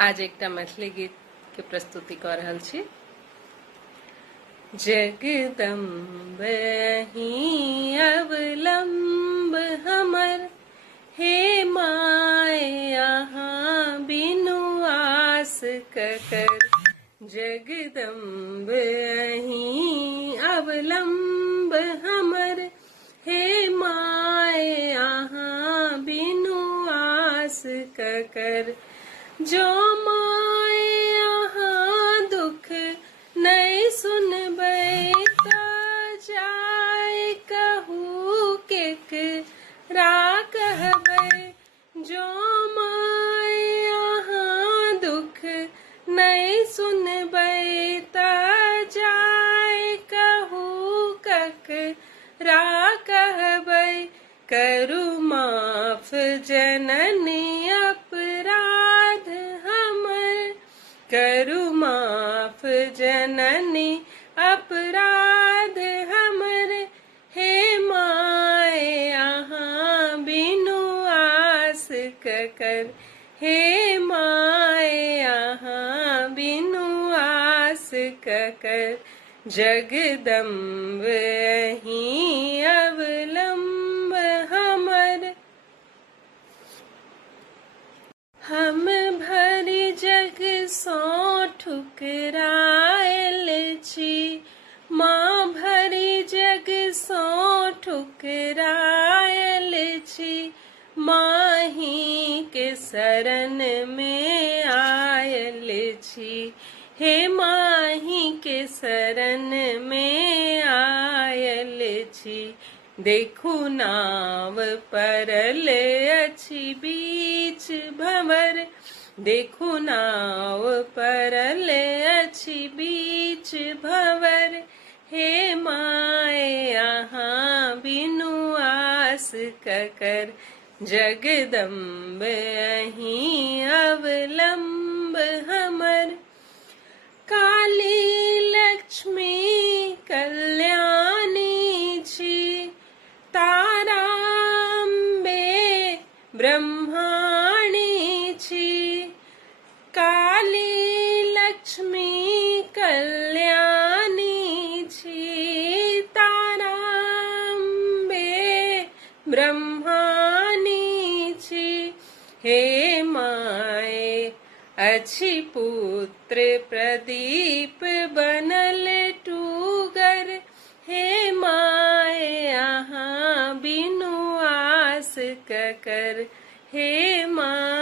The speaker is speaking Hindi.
आज एकटा मैथिली गीत के प्रस्तुति कऽ रहल छी। जगदम्ब अहीं अवलंब हमर, हे माय अहाँ बिनु आस ककर। जगदम्ब अहीं अवलंब हमर, हे माय अहाँ बिनु आस ककर। जो माय अहाँ दुख नहीं सुनबै तऽ जाय कहू केकरा कहबै। जो माय अहाँ दुख नहीं सुनबै तऽ जाय कहू ककरा कहबै। करू माफ जननी अपराध हमर, करू माफ जननी अपराध हमर, हे माय अहाँ बिनु आस ककर। हे माय अहाँ बिनु आस ककर। जगदम्ब अहीं अवलंब हमर। हम भरी जग सो ठुकरायल छी, माँ भरी जग सो ठुकरायल छी। माही के शरण में आयल छी, हे माही के शरण में आयल छी। देखू नाव परल अछि बीच भंवर, देखू नाव परल अछि बीच भंवर। हे माय अहाँ बिनु आस ककर। जगदम्ब अहीं अवलंब हमर। काली लक्ष्मी कल्याणी छी, तारा अम्बे ब्रह्माणी छी। काली लक्ष्मी कल्याणी छी, तारा अम्बे ब्रह्माणी छी। हे माय अछि पुत्र प्रदीप बनल टूगर, हे माय अहाँ बिनु आस ककर। Hey my